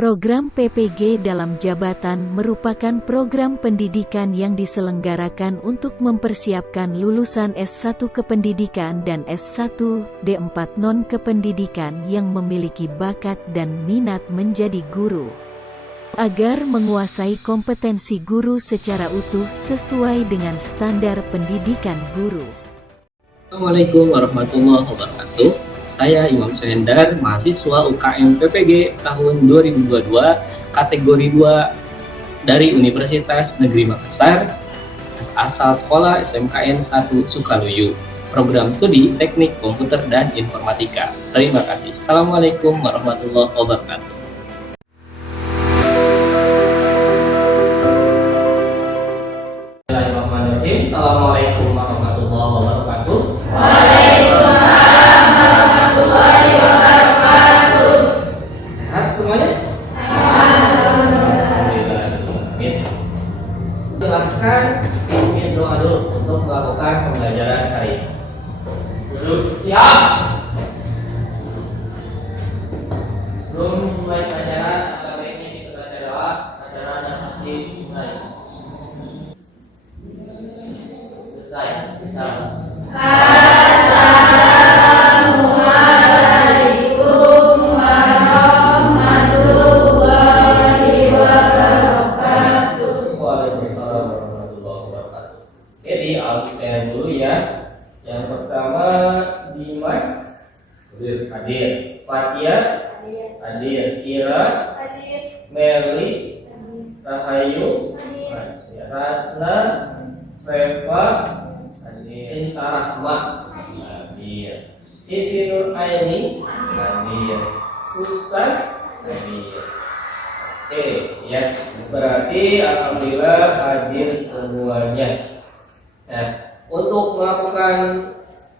Program PPG dalam jabatan merupakan program pendidikan yang diselenggarakan untuk mempersiapkan lulusan S1 Kependidikan dan S1 D4 Non-Kependidikan yang memiliki bakat dan minat menjadi guru, agar menguasai kompetensi guru secara utuh sesuai dengan standar pendidikan guru. Assalamualaikum warahmatullahi wabarakatuh. Saya Imam Suhendar, mahasiswa UKM PPG tahun 2022, kategori 2 dari Universitas Negeri Makassar, asal sekolah SMKN 1 Sukaluyu, program studi Teknik Komputer dan Informatika. Terima kasih. Assalamualaikum warahmatullahi wabarakatuh. Bismillahirrahmanirrahim. Assalamualaikum warahmatullahi wabarakatuh. Waalaikumsalam warahmatullahi wabarakatuh. Sehat semuanya? Alhamdulillah. Silahkan pimpin doa dulu untuk melakukan pembelajaran hari ini. Duduk siap. Sebelum mulai acara, kita baiknya kita baca doa acara dan hati dimulai. Selesai. Bisa. Assalamualaikum warahmatullahi wabarakatuh. Waalaikumsalam warahmatullahi wabarakatuh. Oke, di absen dulu ya. Yang pertama Dimas hadir, Fatia hadir, Ira, Meli, Rahayu, Ratna, Reva, Sinta Rahma hadir, Siti Nur Aini hadir, Susan hadir. Oke ya, berarti alhamdulillah hadir semuanya. Nah, untuk melakukan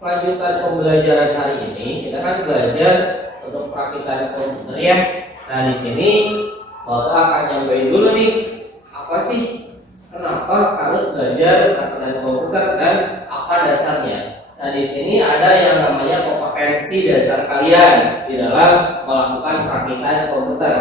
kelanjutan pembelajaran hari ini, kita kan belajar untuk perakitan komputer ya. Nah, di sini Bapak akan nyampein dulu nih, apa sih kenapa harus belajar perakitan komputer dan apa dasarnya. Nah, di sini ada yang namanya kompetensi dasar kalian di dalam melakukan perakitan komputer.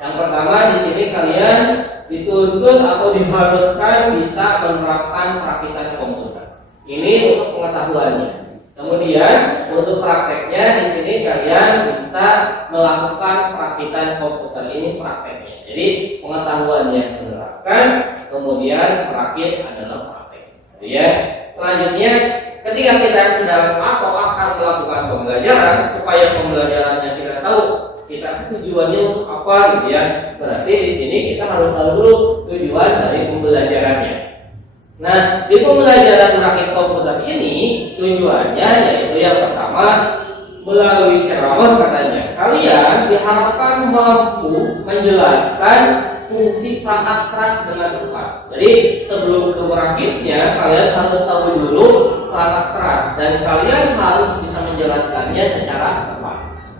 Yang pertama di sini kalian dituntut atau diharuskan bisa menerapkan perakitan komputer. Ini untuk pengetahuannya. Kemudian untuk prakteknya di sini kalian bisa melakukan perakitan komputer. Ini prakteknya. Jadi pengetahuannya menerapkan, kemudian perakit adalah praktek. Ya. Selanjutnya ketika kita sedang atau akan melakukan pembelajaran, supaya pembelajarannya kita tahu kita tujuannya untuk apa gitu ya. Berarti di sini kita harus tahu dulu tujuan dari pembelajarannya. Nah, di pembelajaran merakit komputer ini tujuannya yaitu yang pertama melalui ceramah katanya kalian diharapkan mampu menjelaskan fungsi perangkat keras dengan tepat. Jadi sebelum ke merakitnya kalian harus tahu dulu perangkat keras dan kalian harus bisa menjelaskannya secara tepat.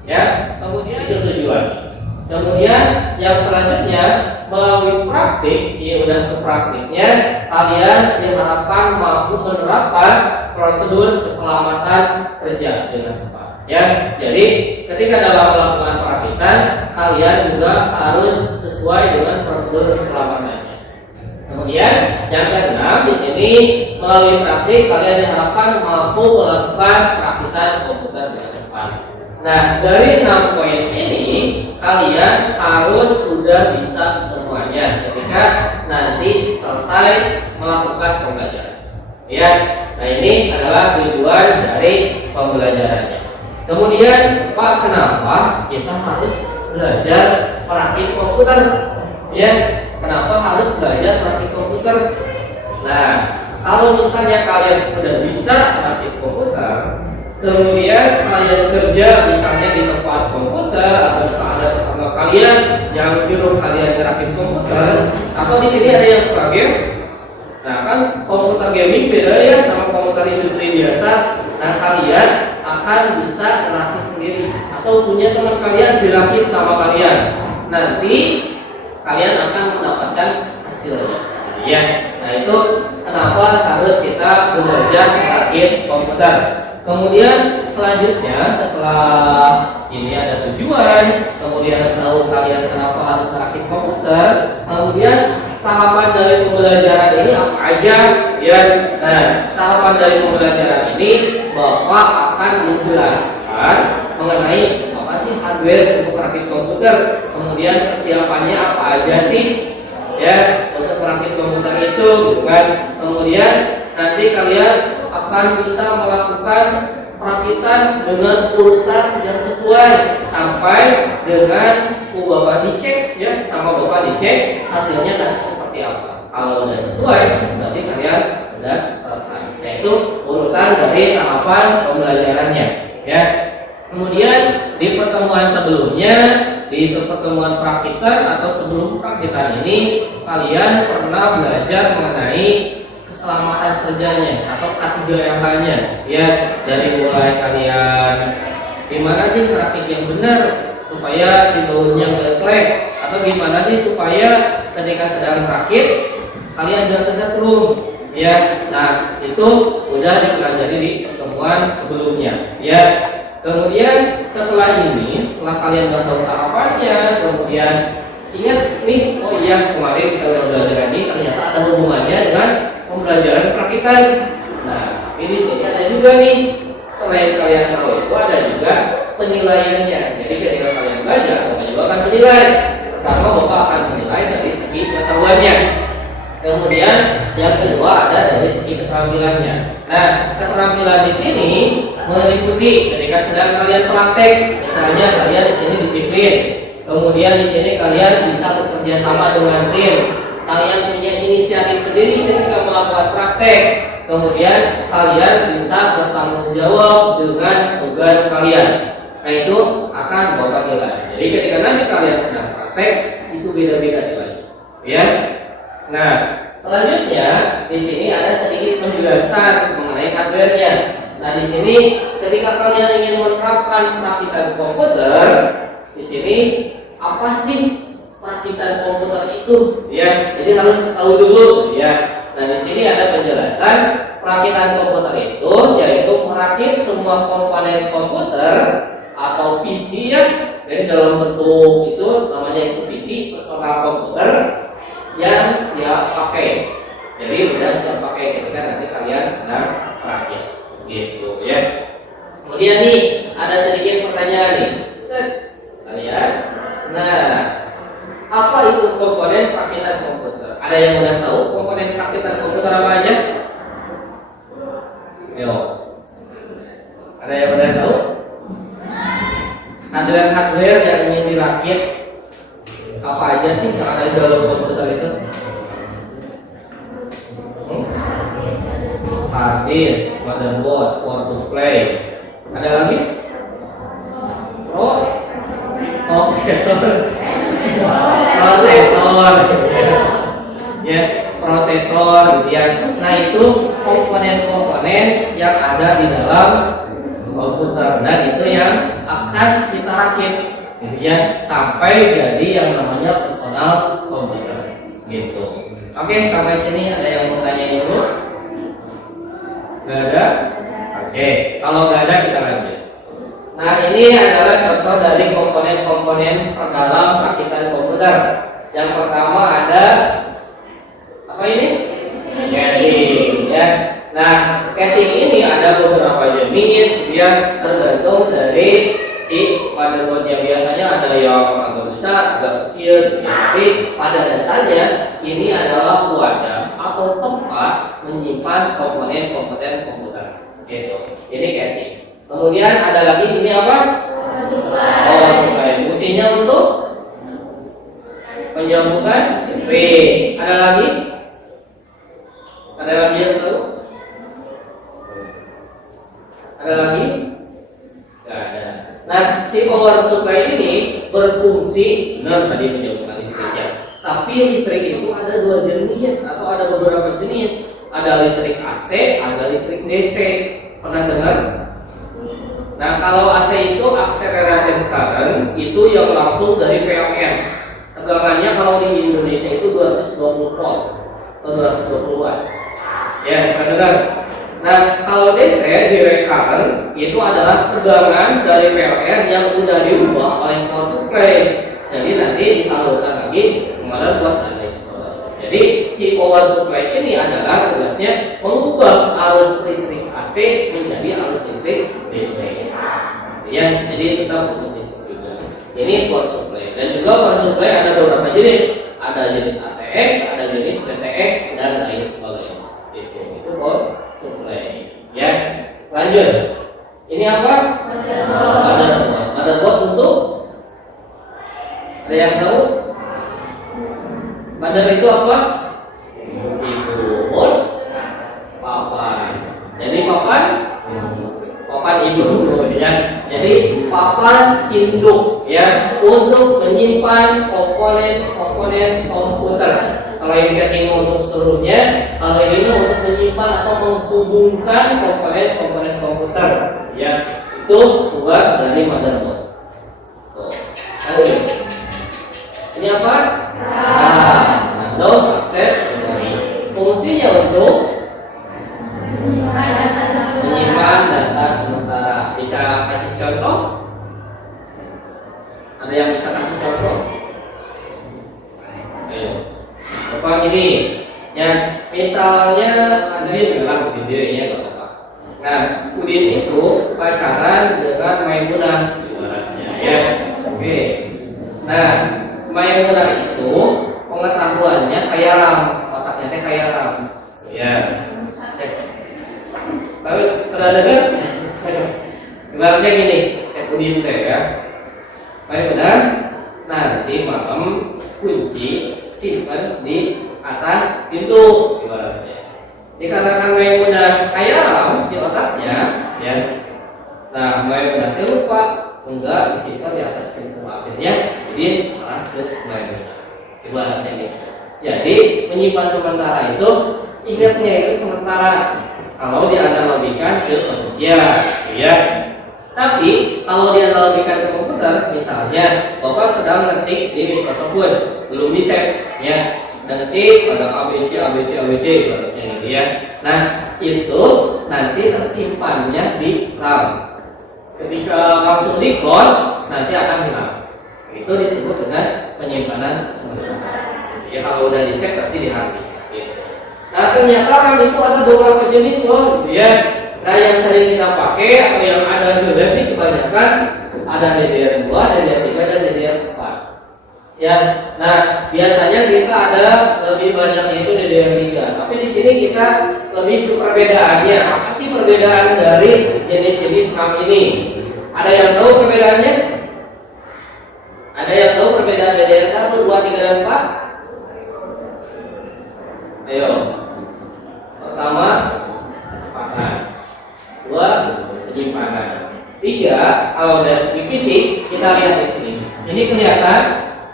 Ya, kemudian itu tujuannya. Kemudian yang selanjutnya melalui praktik, ya udah ke praktiknya kalian diharapkan mampu menerapkan prosedur keselamatan kerja dengan tepat. Ya, jadi ketika dalam melakukan perakitan kalian juga harus sesuai dengan prosedur keselamatannya. Kemudian yang keenam di sini melalui praktik kalian diharapkan mampu melakukan perakitan komputer dengan tepat. Nah, dari 6 poin ini kalian harus sudah bisa semuanya ketika nanti selesai melakukan pembelajaran. Ya, nah ini adalah tujuan dari pembelajarannya. Kemudian, Pak, kenapa kita harus belajar merakit komputer? Ya, kenapa harus belajar merakit komputer? Nah, kalau misalnya kalian udah bisa merakit komputer, kemudian kalian kerja misalnya di tempat komputer atau misalnya ada tetangga kalian yang nyuruh kalian merakit komputer, atau di sini ada yang suka game. Nah, kan komputer gaming beda ya sama komputer industri biasa. Nah, kalian akan bisa merakit sendiri atau punya teman kalian dirakit sama kalian. Nanti kalian akan mendapatkan hasilnya. Ya. Nah, itu kenapa harus kita belajar merakit komputer. Kemudian selanjutnya setelah ini ada tujuan, kemudian tahu kalian kenapa harus merakit komputer, kemudian tahapan dari pembelajaran ini apa aja, ya. Nah, tahapan dari pembelajaran ini Bapak akan menjelaskan mengenai apa sih hardware untuk merakit komputer, kemudian persiapannya apa aja sih, ya, untuk merakit komputer itu, kan? Kemudian nanti kalian akan bisa melakukan perakitan dengan urutan yang sesuai sampai dengan Bapak dicek, ya, sama Bapak dicek hasilnya nanti seperti apa. Kalau sudah sesuai, berarti kalian sudah selesai. Yaitu urutan dari tahapan pembelajarannya, ya. Kemudian di pertemuan sebelumnya, di pertemuan perakitan atau sebelum perakitan ini, kalian pernah belajar mengenai keselamatan kerjanya atau K3RH-nya, ya. Dari mulai kalian gimana sih merakit yang benar supaya si daunnya nggak selek, atau gimana sih supaya ketika sedang merakit kalian nggak kesetrum, ya. Nah, itu udah dipelajari di pertemuan sebelumnya, ya. Kemudian setelah ini, setelah kalian udah tahu tahapannya, kemudian ingat nih, oh iya, kemarin kita udah belajar ini ternyata ada hubungannya dengan pembelajaran perakitan. Nah, ini sini ada juga nih, selain kalian tahu itu ada juga penilaiannya. Jadi ketika kalian belajar, Bapak juga akan menilai. Pertama, Bapak akan menilai dari segi pengetahuannya. Kemudian yang kedua ada dari segi keterampilannya. Nah, keterampilan di sini meliputi ketika sedang kalian praktek, misalnya kalian di sini disiplin. Kemudian di sini kalian bisa bekerja sama dengan tim. Kalian punya inisiatif sendiri ketika melakukan praktek. Kemudian kalian bisa bertanggung jawab dengan tugas kalian. Nah, itu akan Bapak nilai. Jadi ketika nanti kalian sedang praktek, itu beda-beda nilai, ya. Nah, selanjutnya di sini ada sedikit penjelasan mengenai hardware-nya. Nah, di sini ketika kalian ingin menerapkan perakitan komputer, di sini apa sih perakitan komputer itu, ya. Jadi harus tahu dulu, ya. Nah, di sini ada penjelasan perakitan komputer itu yaitu merakit semua komponen komputer atau PC, ya. Jadi dalam bentuk itu namanya itu PC, personal komputer, yang siap pakai. Jadi sudah siap pakai ketika nanti kalian sedang merakit, gitu, ya. Kemudian nih ada sedikit pertanyaan nih, kalian. Nah, apa itu komponen perakitan komputer? Ada yang udah tahu komponen perakitan komputer apa aja? Yo, ada yang udah tahu? Hardware yang ingin dirakit apa aja sih yang ada di dalam komputer itu? Hard disk, motherboard, power supply. Ada lagi? Prosesor, gitu ya. Nah, itu komponen-komponen yang ada di dalam komputer dan itu yang akan kita rakit, gitu ya, sampai jadi yang namanya personal komputer, gitu. Oke, sampai sini ada yang mau tanya dulu? Gak ada? Oke, kalau gak ada kita lanjut. Nah, ini adalah contoh dari komponen-komponen dalam rakitan komputer. Yang pertama ada apa ini? Casing, ya. Nah, casing ini ada beberapa jenis, ya, tergantung dari si motherboardnya. Biasanya ada yang agak besar, agak kecil, ya. Tapi pada dasarnya ini adalah wadah atau tempat menyimpan komponen-komponen komputer, gitu. Ini casing. Kemudian ada lagi ini apa? Supply. Oh, supply. Fungsinya untuk penyambungan listrik. Ada lagi? Ada lagi yang tahu? Ada lagi? Tidak ada. Nah, si power supply ini berfungsi benar tadi penyambungan listriknya. Tapi listrik itu ada dua jenis atau ada beberapa jenis. Ada listrik AC, ada listrik DC. Pernah dengar? Nah, kalau AC itu accelerated current, itu yang langsung dari PLN. Tegangannya kalau di Indonesia itu 220 volt atau 220 watt. Ya, pernah dengar? Nah, kalau DC di recurrent itu adalah tegangan dari PLN yang sudah diubah oleh power supply. Jadi nanti disalurkan lagi ke motherboard dan lain sebagainya. Jadi si power supply ini adalah tugasnya mengubah arus listrik AC menjadi arus listrik DC. Ya, jadi tetap untuk listrik juga. Ini power supply. Dan juga power supply ada beberapa jenis. Ada jenis ATX, ada jenis PTX dan lain sebagainya. Itu power supply. Ya, lanjut. Ini apa? Motherboard untuk ada yang tahu? Mother itu apa? Ibu, papan. Jadi papan ibu, ya. Jadi papan induk, ya, untuk menyimpan komponen komputer. Kalau yang dikasih untuk seluruhnya, kalau ini untuk menyimpan atau menghubungkan komponen komputer, ya. Itu tugas dari motherboard. Lanjut. Ini apa? Download akses memori. Fungsinya untuk menyimpan data sementara. Bisa kasih contoh? Ada yang bisa kasih contoh? Ayo. Apa gini? Ya, misalnya Udin bilang video ya, Bapak. Nah, Udin itu pacaran dengan Maimunah ibaratnya, ya. Oke. Nah, Maimunah itu pengetahuannya kayak RAM, otaknya kayak RAM. Ya. Tapi pernah dengar? Ibaratnya gini, kayak Udin teh ya. Maimunah nanti malam kunci simpan di atas pintu ibaratnya. Dikarenakan Maimunah kayak RAM di otaknya, ya. Nah, Maimunah itu lupa enggak disimpan di atas pintu, akhirnya jadi malah ke Maimunah. Ibaratnya gitu. Jadi menyimpan sementara itu ingatnya itu sementara. Kalau dianalogikan ke manusia, ya. Tapi kalau dianalogikan ke komputer, misalnya Bapak sedang ngetik di Microsoft Word, belum di save, ya. Dan ngetik pada ABC ibaratnya gitu, ya. Nah, itu nanti tersimpannya di RAM. Ketika langsung di close, nanti akan hilang. Itu disebut dengan penyimpanan sementara. Ya, kalau udah dicek berarti di hard disk. Gitu. Nah, ternyata RAM itu ada beberapa jenis loh, gitu ya. Nah, yang sering kita pakai atau yang ada juga ini kebanyakan ada DDR2, DDR3 dan DDR4. Ya, nah biasanya kita ada lebih banyak itu DDR3. Tapi di sini kita lebih ke perbedaannya. Apa sih perbedaan dari jenis-jenis RAM ini? Ada yang tahu perbedaannya? Ada yang tahu perbedaan DDR1, 2, 3, dan 4? Ayo. Pertama, kecepatan. 2, penyimpanan. 3, kalau dari segi fisik kita lihat di sini. Ini kelihatan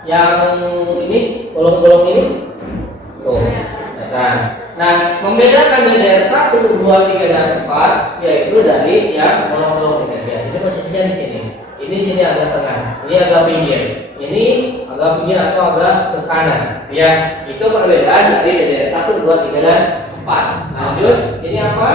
yang ini bolong-bolong ini. Tuh, nah, membedakan DDR1, 2, 3, dan 4 yaitu dari yang bolong-bolong ini. Ya, ini posisinya di sini. Ini sini agak tengah. Ini agak pinggir. Ini agak pinggir atau agak ke kanan. Ya, itu perbedaan dari DDR1, 2, 3, dan 4. Lanjut, ini apa?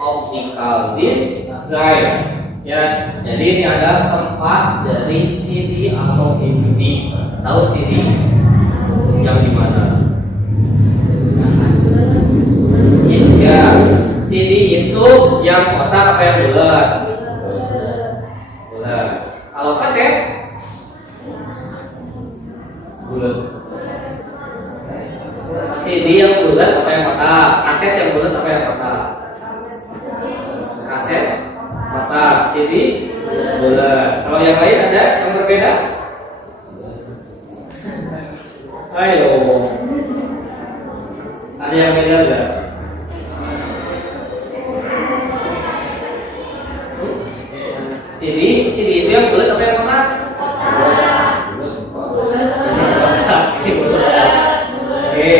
Optical disk drive. Ya, jadi ini ada tempat dari CD atau DVD. Tahu CD yang di mana? Ya, CD itu yang kotak apa yang bulat? Bulat. Kalau kaset? Bulat. CD yang bulat apa yang kotak? Kaset yang bulat apa yang kotak? Kaset kotak, CD bulat. Kalau yang lain ada yang berbeda? Ayo, ada yang beda enggak? CD itu yang bulat apa yang kotak? Bulat. Ini bulat. Oke,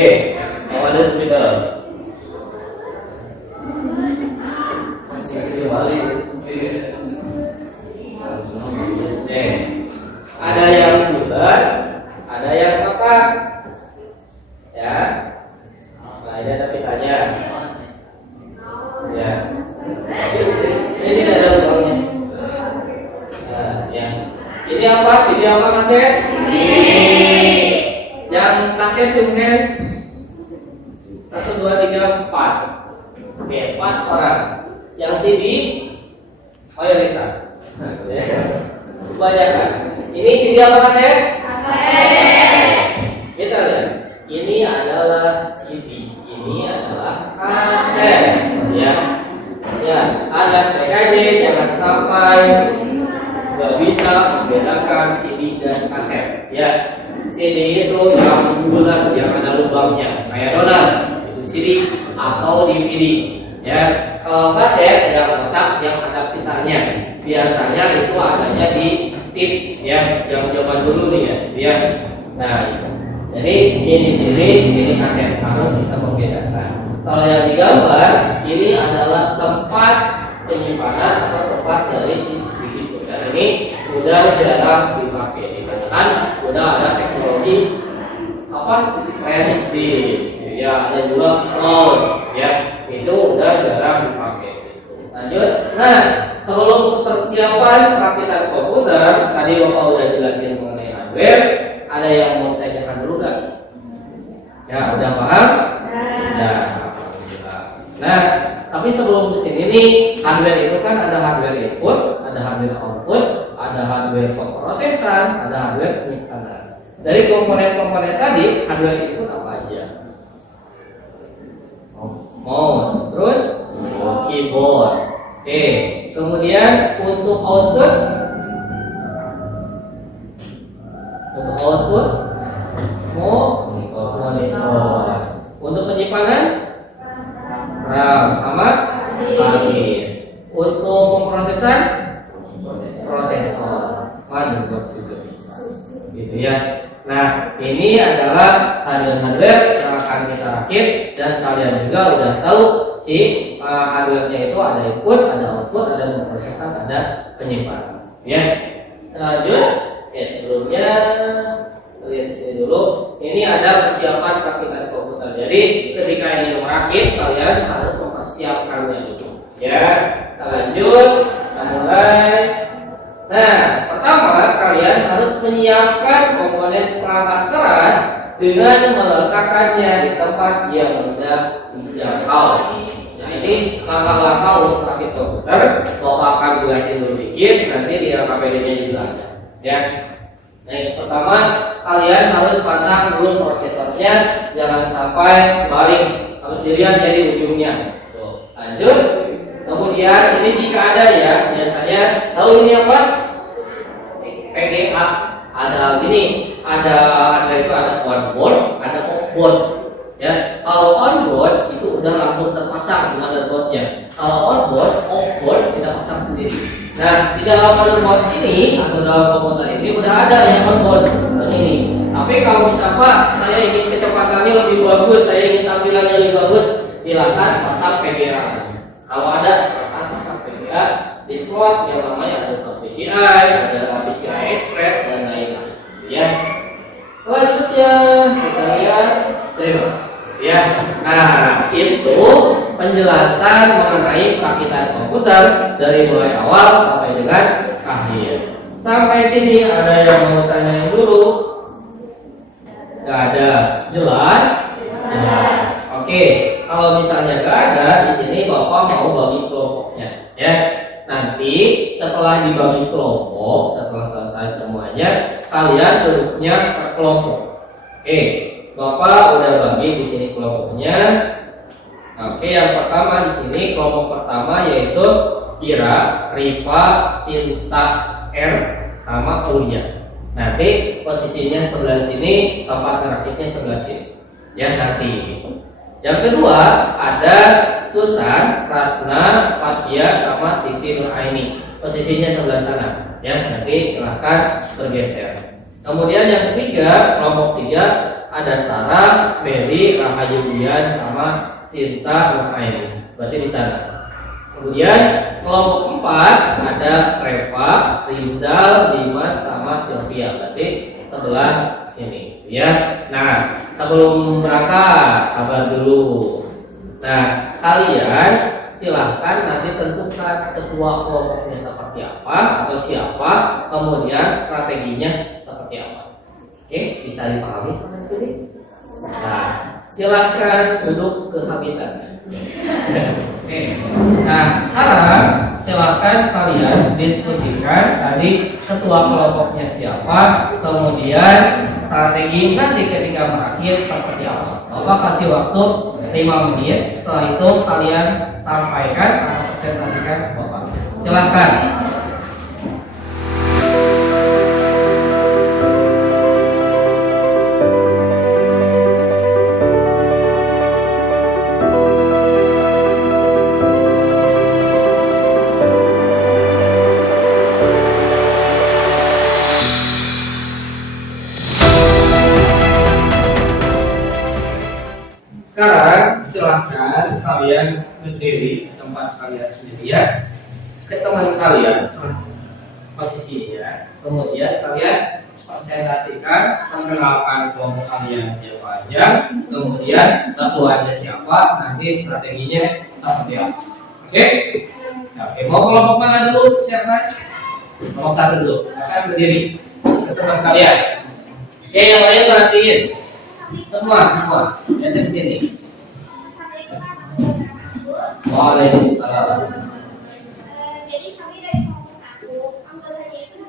kalau ada beda. Ada yang bulat, ada yang kotak, ya. Nah, CD apa kaset? Yang kaset cuma 1, 2, 3, 4. Oke, 4 orang. Yang CD mayoritas. Kebanyakan. Ini CD apa kaset? Kita lihat. Ini adalah CD. Ini adalah kaset. Ya. Ya, ada PKJ, jangan sampai nggak bisa membedakan CD dan kaset. Ya, CD itu yang bulat, yang ada lubangnya, kayak donat, itu CD atau DVD. Ya, kalau kaset yang kotak, yang ada pitanya, biasanya itu adanya di tip, ya, yang zaman dulu nih ya. Ya, nah, jadi ini CD, ini kaset, harus bisa membedakan. Kalau yang digambar ini adalah tempat penyimpanan atau tempat dari CD itu. Dan ini sudah jarang dipakai dikarenakan sudah ada teknologi apa flash disk, ya ada juga cloud, ya itu udah jarang dipakai. Lanjut. Nah, sebelum persiapan perakitan komputer, tadi Bapak udah jelasin mengenai hardware. Ada yang mau tanyakan dulu nggak? Ya udah paham? Ya. Nah, tapi sebelum kesini nih, hardware itu kan ada hardware input, ada hardware output, ada hardware pemrosesan, ada hardware penyimpanan. Dari komponen-komponen tadi, hardware input apa aja? Mouse, terus keyboard. Oke, kemudian untuk output, monitor. Untuk penyimpanan, RAM sama hard disk. Untuk pemrosesan, prosesor. Motherboard juga bisa. Gitu ya. Nah, ini adalah hardware yang akan kita rakit dan kalian juga udah tahu si hardware-nya itu ada input, ada output, ada pemrosesan, ada penyimpanan. Ya. Lanjut. Ya, sebelumnya lihat di sini dulu. Ini ada persiapan perakitan komputer. Jadi ketika ini merakit, kalian harus mempersiapkannya dulu. Ya, kita lanjut. Kita mulai. Nah, pertama kalian harus menyiapkan komponen perangkat keras dengan meletakkannya di tempat yang mudah dijangkau. Nah, ini langkah-langkah untuk merakit komputer. Bapak akan jelasin dulu dikit. Nanti di KPD-nya juga ada. Ya. Nah, yang pertama kalian harus pasang dulu prosesornya, jangan sampai baring, harus dilihat dari ujungnya. Tuh, lanjut. Kemudian ini jika ada ya, biasanya tahu ini apa? PGA. Ada gini, ada itu ada onboard, ada offboard. Ya, kalau onboard itu udah langsung terpasang di motherboardnya. Kalau onboard, offboard kita pasang sendiri. Nah, di dalam motherboard ini atau dalam komputer ini udah ada yang onboard ini. Tapi kalau misalnya Pak, saya ingin kecepatannya lebih bagus, saya ingin tampilannya lebih bagus, silakan pasang PGA. Kalau ada, silakan pasang PGA di slot yang namanya ada slot PCI, ada PCI Express dan lain-lain. Ya. Selanjutnya kita lihat terima. Ya. Nah, itu penjelasan mengenai perakitan komputer dari mulai awal sampai dengan akhir. Sampai sini ada yang mau tanyain dulu? Gak ada. Jelas? Jelas. Oke. Kalau misalnya gak ada, di sini Bapak mau bagi kelompoknya. Ya. Nanti setelah dibagi kelompok, setelah selesai semuanya, kalian duduknya per kelompok. Oke. Bapak udah bagi di sini kelompoknya. Oke, yang pertama di sini kelompok pertama yaitu Kira, Rifa, Sinta, R sama Kuliah. Nanti posisinya sebelah sini, tempat ngerakitnya sebelah sini. Ya nanti. Yang kedua ada Susan, Ratna, Fatia sama Siti Nuraini. Posisinya sebelah sana. Ya nanti silahkan bergeser. Kemudian yang ketiga kelompok 3 ada Sarah, Mary, Rahayu Dian sama Sinta Nuraini. Berarti di sana. Kemudian kelompok 4 ada Reva, Rizal, Dimas sama Sylvia. Berarti sebelah sini, ya. Nah, sebelum berangkat sabar dulu. Nah, kalian silahkan nanti tentukan ketua kelompoknya seperti apa atau siapa, kemudian strateginya seperti apa. Oke, bisa dipahami sampai sini? Nah, silahkan duduk ke habitatnya. Oke, nah sekarang silahkan kalian diskusikan tadi ketua kelompoknya siapa, kemudian strategi nanti ketika berakhir seperti apa. Bapak kasih waktu 5 menit, setelah itu kalian sampaikan atau presentasikan ke Bapak. Silahkan. Sekarang silahkan kalian berdiri di tempat kalian sendiri ya. Ke teman kalian posisinya. Kemudian kalian presentasikan, memperkenalkan kelompok kalian siapa aja, kemudian ketuanya siapa, nanti strateginya seperti apa. Oke? Oke, mau kelompok mana dulu? Siapa? Kelompok 1 dulu. Silahkan berdiri ke teman kalian. Oke, yang lain perhatiin. Semua. Lihat di sini. Waalaikumsalam. Jadi kami dari kelompok 1, anggotanya itu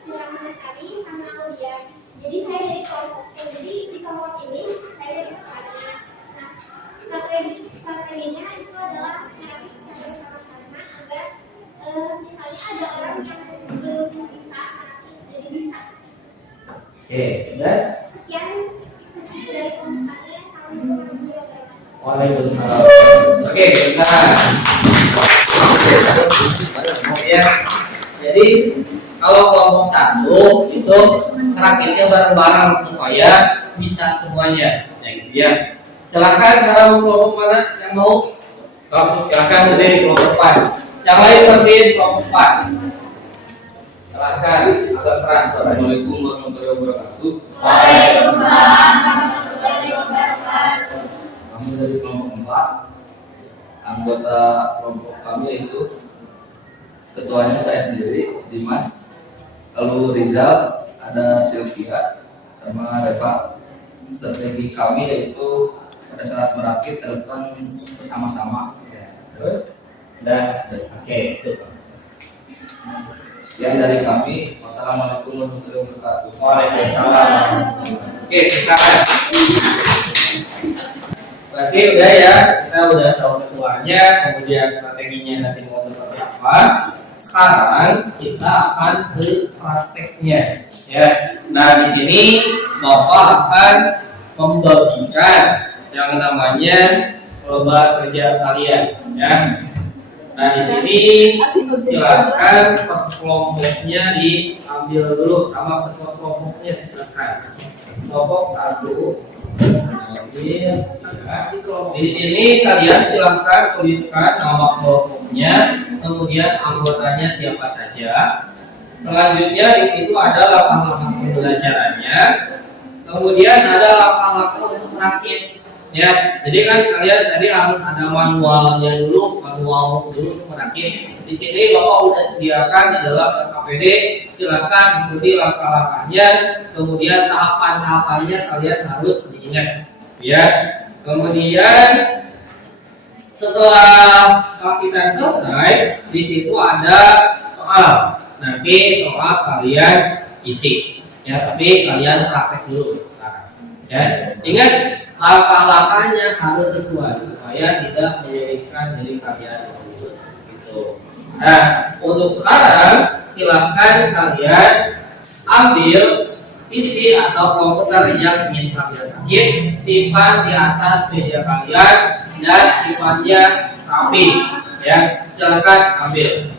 Siram Nasari sama Aulia. Jadi saya dari kelompok di kelompok ini saya dari ketuanya. Nah, strateginya itu adalah melatih secara bersama-sama agar misalnya ada orang yang belum bisa jadi bisa. Oke, dan Sekian dari komentarnya. Waalaikumsalam. Oke, kita kemudian jadi kalau kelompok 1 itu ngerakitnya bareng-bareng supaya bisa semuanya, ya gitu ya. Silakan sekarang kelompok mana yang mau? Silakan berdiri kelompok 4. Yang lain berdiri kelompok 4. Silakan agak keras. Assalamualaikum warahmatullahi wabarakatuh. Waalaikumsalam warahmatullahi wabarakatuh. Kami dari kelompok 4. Anggota kelompok kami yaitu ketuanya saya sendiri, Dimas. Lalu Rizal, ada Sylvia, sama Reva. Strategi kami yaitu pada saat merakit dilakukan bersama-sama. Terus dan oke, itu. Sekian dari kami. Wassalamualaikum warahmatullahi wabarakatuh. Waalaikumsalam. Oke, silakan. Berarti udah ya, kita udah tahu ketuanya, kemudian strateginya nanti mau seperti apa. Sekarang kita akan ke prakteknya, ya. Nah, di sini Bapak akan membagikan yang namanya lomba kerja kalian, ya. Nah, di sini silakan kelompoknya diambil dulu sama ketua kelompoknya, silakan. Kelompok 1. Di sini kalian silakan tuliskan nama kelompoknya, kemudian anggotanya siapa saja. Selanjutnya di situ ada langkah-langkah pembelajarannya, kemudian ada langkah-langkah untuk merakit. Ya, jadi kan kalian tadi harus ada manual dulu untuk merakit. Di sini Bapak udah sediakan di dalam KPD, silakan ikuti langkah-langkahnya, kemudian tahapan-tahapannya kalian harus diingat. Ya, kemudian setelah rakitan selesai, di situ ada soal. Nanti soal kalian isi, ya, tapi kalian praktek dulu sekarang. Ya, ingat langkah-langkahnya harus sesuai supaya tidak menyulitkan diri kalian gitu. Nah, untuk sekarang silahkan kalian ambil PC atau komputer yang ingin kalian rakit, simpan di atas meja kalian dan simpannya rapi, ya. Silakan ambil.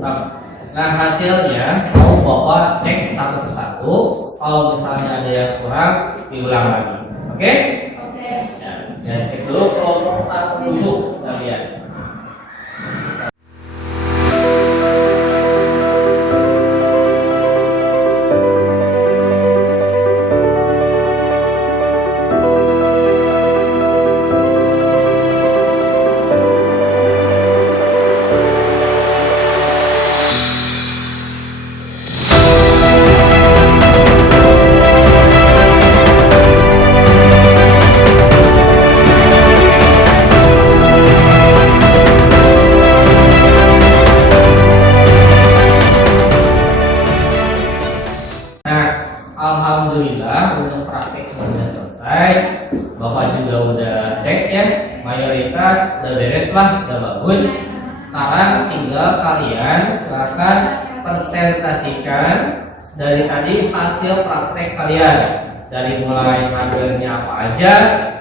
Nah hasilnya mau Bapak cek satu persatu. Kalau misalnya ada yang kurang diulang lagi. Oke? Oke. Ya, cek dulu kelompok satu dulu kita lihat. Alhamdulillah untuk praktek sudah selesai. Bapak juga udah cek ya, mayoritas udah beres lah, udah bagus. Sekarang tinggal kalian silakan presentasikan dari tadi hasil praktek kalian, dari mulai hardware-nya apa aja,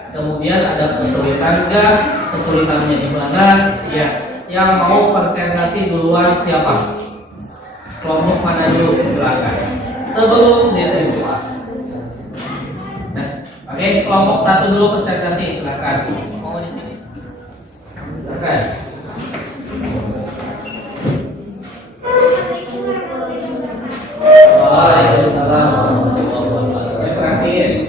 kemudian ada kesulitan enggak, kesulitannya di mana, ya. Yang mau presentasi duluan siapa? Kelompok mana dulu? Silakan. Sebelum diterima. Nah, oke, kelompok satu dulu presentasi, silakan. Mau di sini? Silakan. Waalaikumsalam warahmatullahi wabarakatuh. Terakhir.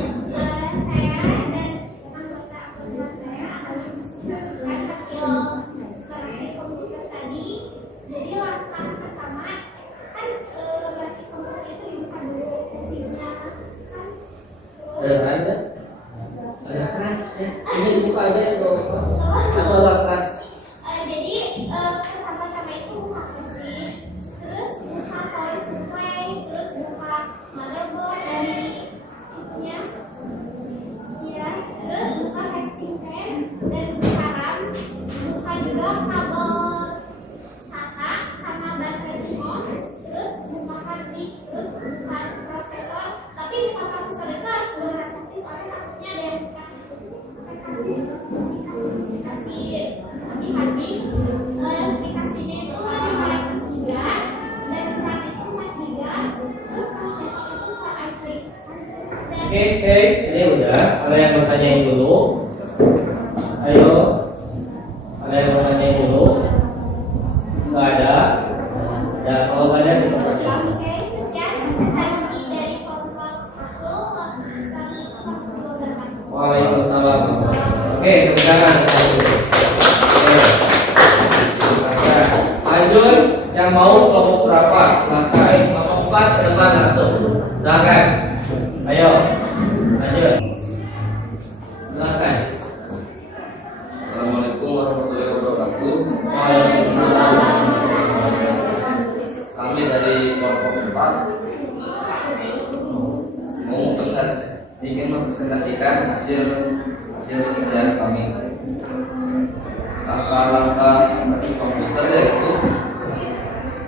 Ada keras ya. Ini buka aja itu. Atau agak keras. Jadi pertama-tama itu buka mesin, terus buka power supply, terus buka motherboard dari itunya, ya, terus buka heatsink fan dan buka RAM, buka juga kabel SATA sama baterai mos, terus buka hard disk, terus buka prosesor. Tapi buka prosesor itu harus berhati-hati soalnya takutnya ada yang bisa spesifikasinya itu ada 4 giga dan RAM itu 4 giga, terus prosesor itu 4 i3. Oke, ini udah. Ada yang mau tanyain dulu? Ayo. Ada yang mau tanyain dulu? Nggak ada. Ya, kalau nggak ada kita tanya. Oke, sekian presentasi dari kelompok 1. Waalaikumsalam. Oke, tepuk tangan. Oke. Lanjut, yang mau kelompok berapa? Silakan. Kelompok 4 ke depan langsung. Silakan. Ayo. Lanjut. Silakan. Assalamualaikum warahmatullahi wabarakatuh. Waalaikumsalam. Kami dari kelompok 4 ingin mempresentasikan hasil kerjaan kami. Langkah-langkah di komputer yaitu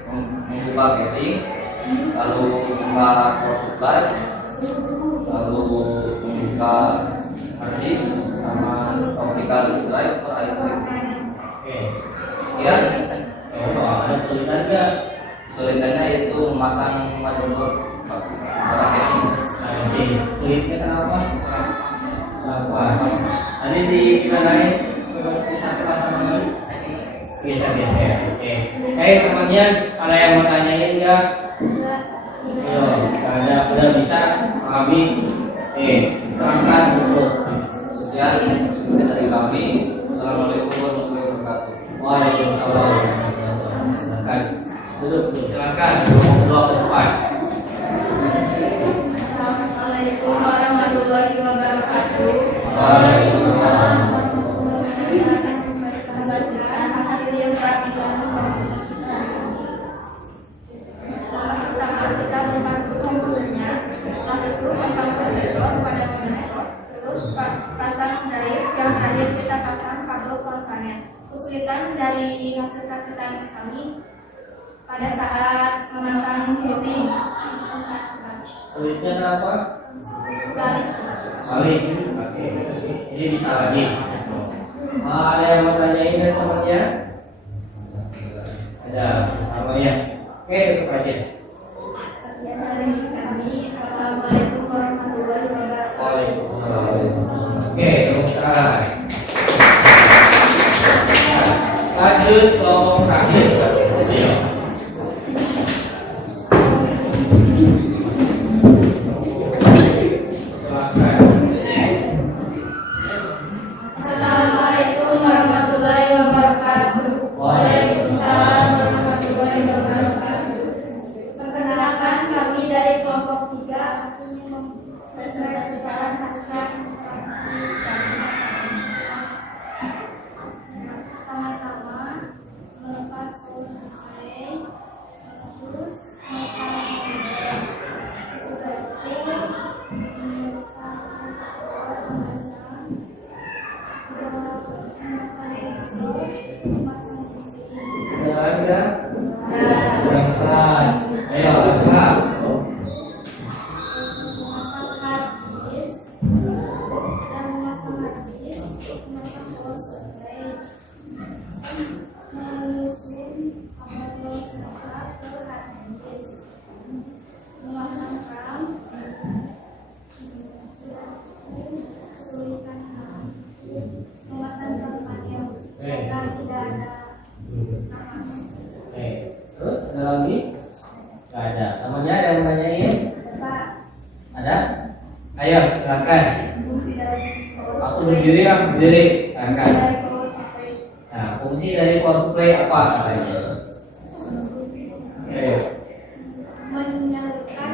membuka casing, lalu membuka power supply, lalu membuka hard disk sama optical disk drive atau i3. Oke. Sekian. Ada kesulitan nggak? Kesulitannya itu memasang motherboard pada casing. Nah, sih. Sulitnya kenapa? Kenapa? Tadi dikirain bisa pasang lagi? Biasa ya. Oke. Temannya ada yang mau tanyain nggak? Ayo, ada udah bisa kami. Silakan dulu. Sekian presentasi dari kami. Assalamualaikum warahmatullahi wabarakatuh. Waalaikumsalam. Silakan duduk. Silakan dua ke depan. Assalamualaikum warahmatullahi wabarakatuh. Waalaikumsalam. Hasil yang perhatikan. Pertama kita membantu komputernya, lalu itu pasang prosesor pada prosesor, terus pasang drive, yang terakhir kita pasang kabel komponen. Kesulitan dari hasil praktek kami pada saat memasang casing. Sulitnya apa? Balik. Balik. Oke. Ini bisa lagi. Ada yang mau tanyain ya temannya? Ada. Sama ya. Oke, tutup aja. Sekian dari kami. Assalamualaikum warahmatullahi wabarakatuh. Waalaikumsalam. Oke, teruskan. Lanjut kelompok terakhir. Assalamualaikum warahmatullahi wabarakatuh. Waalaikumsalam warahmatullahi wabarakatuh. Perkenalkan kami dari kelompok 3 ingin mempresentasikan sastra. Pertama-tama melepas pola suplai, terus melepas sudah Ada. Yang keras. Ayo, keras. memasang hadis dan memasang hadis, memasang pola suplai, menyusun apel sastra ke hadis, memasang ram, kesulitan ram, memasang panel agar tidak ada nama. Terus ada lagi? Gak ada. Temannya ada yang nanyain? Pak, Ada? Ayo, silakan. fungsi dari Aku berdiri, aku berdiri. Silakan. dari power supply. Nah, fungsi dari power supply apa katanya? Ayo. Menyalurkan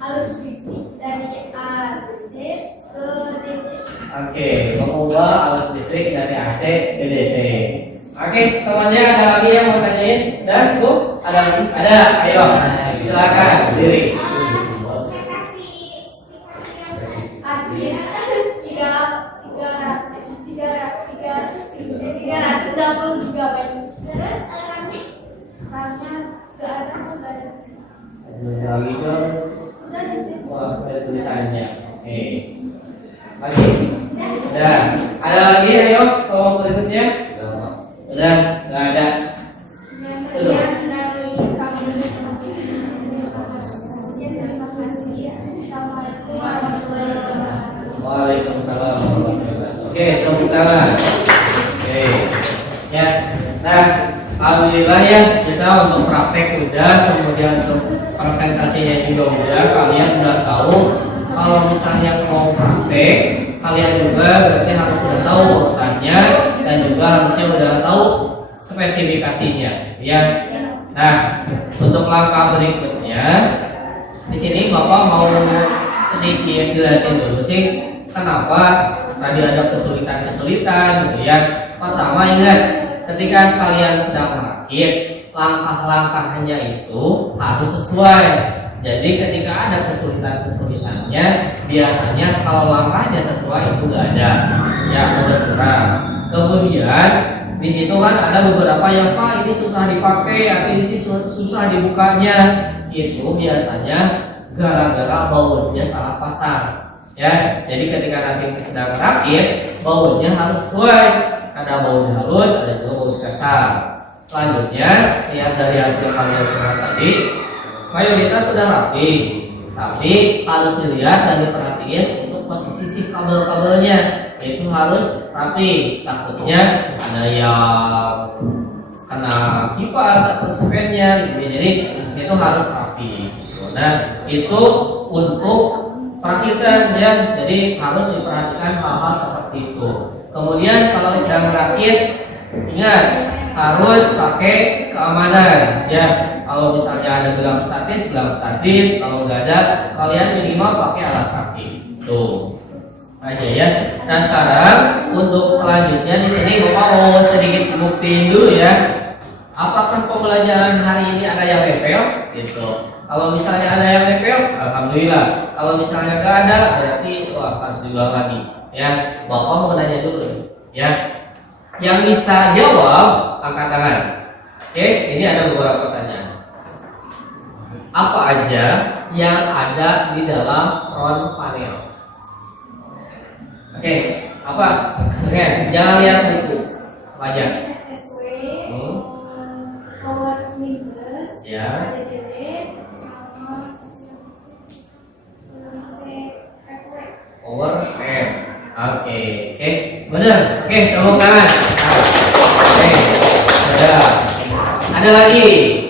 arus listrik dari AC ke DC. Oke, mengubah arus listrik dari AC ke DC. Oke, temannya ada lagi yang mau tanyain? Dan Bu, ada lagi? Ada. Ayo, silakan berdiri. Saya kasih Artis 360 GB. terus ramnya RAM-nya nggak ada, nggak ada. Ada lagi dong. Udah di situ. Wah, ada tulisannya. Oke. Lagi? Ada. Ada lagi? Ayo, kelompok berikutnya. Udah, nggak ada. Sekian dari kami. Sekian terima kasih. Assalamualaikum warahmatullahi wabarakatuh. Waalaikumsalam warahmatullahi wabarakatuh. Oke, tepuk tangan. Oke. Ya. Nah, alhamdulillah ya kita untuk praktek udah, kemudian untuk presentasinya juga udah. Kalian udah tahu kalau misalnya mau praktek, kalian juga berarti harus sudah tahu urutannya dan juga harusnya udah tahu spesifikasinya, ya. Nah, untuk langkah berikutnya, di sini Bapak mau sedikit jelasin dulu sih kenapa tadi ada kesulitan-kesulitan, gitu ya. Pertama, ingat ketika kalian sedang merakit, langkah-langkahnya itu harus sesuai. Jadi ketika ada kesulitan-kesulitannya, biasanya kalau langkahnya sesuai itu nggak ada, ya udah kurang. Kemudian di situ kan ada beberapa yang Pak ini susah dipakai atau ini susah dibukanya, itu biasanya gara-gara bautnya salah pasang. Ya, jadi ketika nanti sedang rakit, bautnya harus sesuai. Ada baut halus, ada juga baut kasar. Selanjutnya, lihat dari hasil kalian semua tadi, mayoritas sudah rapi, tapi harus dilihat dan diperhatiin untuk posisi si kabel-kabelnya, itu harus rapi. Takutnya ada yang kena kipas atau sepennya, gitu. Jadi itu harus rapi. Nah, itu untuk perakitan ya, jadi harus diperhatikan hal-hal seperti itu. Kemudian kalau sedang merakit, ingat harus pakai keamanan ya. Kalau misalnya ada gelang statis, kalau nggak ada, kalian minimal pakai alas kaki. Tuh aja ya. Nah sekarang untuk selanjutnya di sini Bapak mau sedikit buktiin dulu ya. Apakah pembelajaran hari ini ada yang nempel? Gitu. Kalau misalnya ada yang nempel, alhamdulillah. Kalau misalnya nggak ada, berarti harus diulang lagi. Ya, Bapak mau nanya dulu ya. Yang bisa jawab angkat tangan. Oke, ini ada beberapa pertanyaan. Apa aja yang ada di dalam front panel? Oke, apa? Oke, jangan lihat buku. Apa aja? SW, power minus, Ya. ADDD sama Power M. Oke, benar. Oke, tepuk tangan. Oke, sudah. Ada lagi,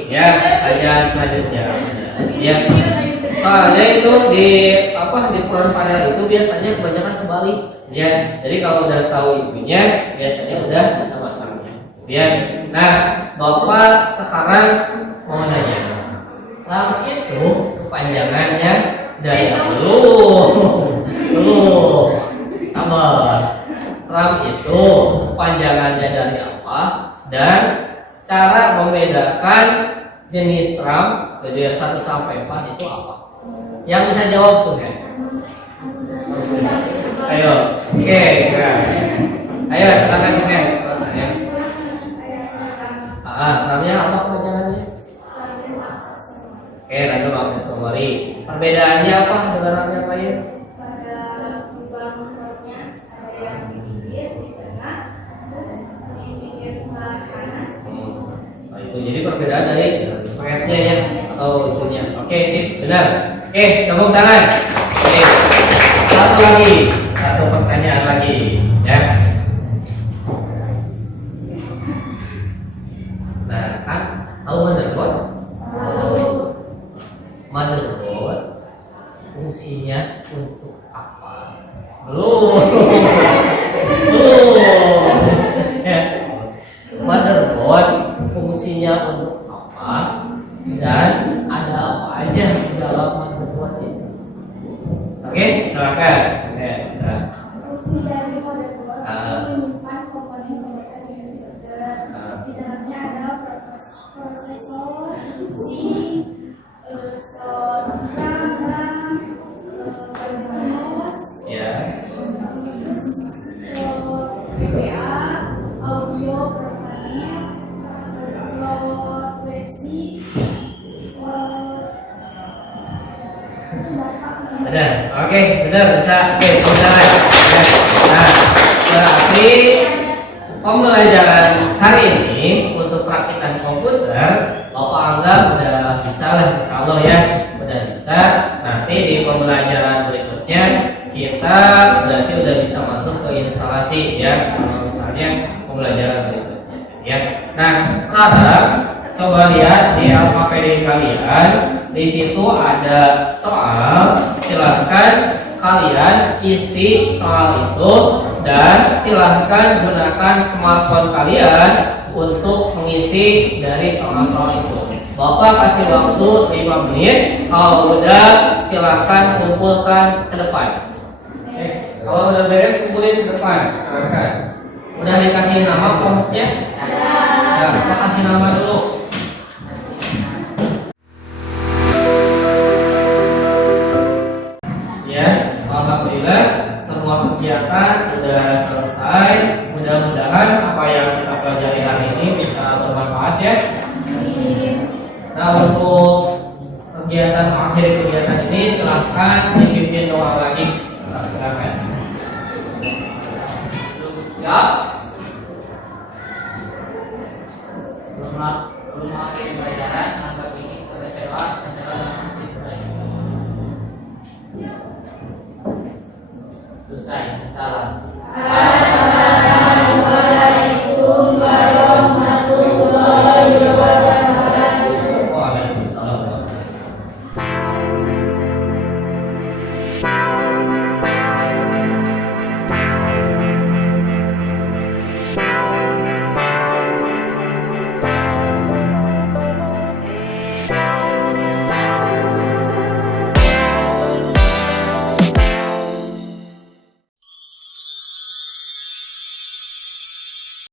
ya, kajian selanjutnya. Ya, itu di di Quran pada itu biasanya kebanyakan kembali. Ya, jadi kalau udah tahu ibunya, biasanya udah bisa masangnya. Ya, nah, Bapak sekarang mau nanya, lam itu kepanjangannya dari sabar. Lam itu kepanjangannya dari apa dan cara membedakan jenis ram dari 1 sampai 4 itu apa? Yang bisa jawab tuh kan? Ayo, oke, ayo silakan kan? Ramnya apa kepanjangannya? Oke, random access memory. Perbedaannya apa dengan ram yang lain? Pada lubang slotnya ada yang di pinggir, di tengah, di pinggir sebelah kanan. Nah, itu jadi perbedaan dari soketnya ya atau itunya. Oke, sip, benar. Oke, tepuk tangan. Oke. Satu pertanyaan lagi, ya. Nah, kan tahu motherboard? Motherboard fungsinya untuk apa? Belum. Ya. Motherboard fungsinya untuk apa dan ada apa aja di dalam motherboard itu? Oke, silakan. Fungsi dari motherboard menyimpan komponen-komponen komputer. Di dalamnya ada prosesor, slot RAM, BIOS, slot VGA, audio programmer, slot USB, Ada, oke, benar bisa. Oke, pembelajaran. Nah, berarti pembelajaran hari ini untuk praktikan komputer, Bapak anggap udah bisa lah, insya Allah ya, udah bisa. Nanti di pembelajaran berikutnya kita berarti udah bisa masuk ke instalasi ya, kalau misalnya pembelajaran berikutnya. Ya, nah sekarang coba lihat di LKPD kalian. Di situ ada soal, silahkan kalian isi soal itu dan silahkan gunakan smartphone kalian untuk mengisi dari soal-soal itu. Bapak kasih waktu 5 menit. Kalau udah silahkan kumpulkan ke depan. Kalau udah beres kumpulin ke depan. Silahkan. Udah dikasih nama kelompoknya? Ya, kita kasih nama dulu. Alhamdulillah semua kegiatan sudah selesai. Mudah-mudahan apa yang kita pelajari hari ini bisa bermanfaat ya. Nah, untuk kegiatan akhir kegiatan ini silahkan dipimpin doa lagi. Silakan. Siap. Selamat.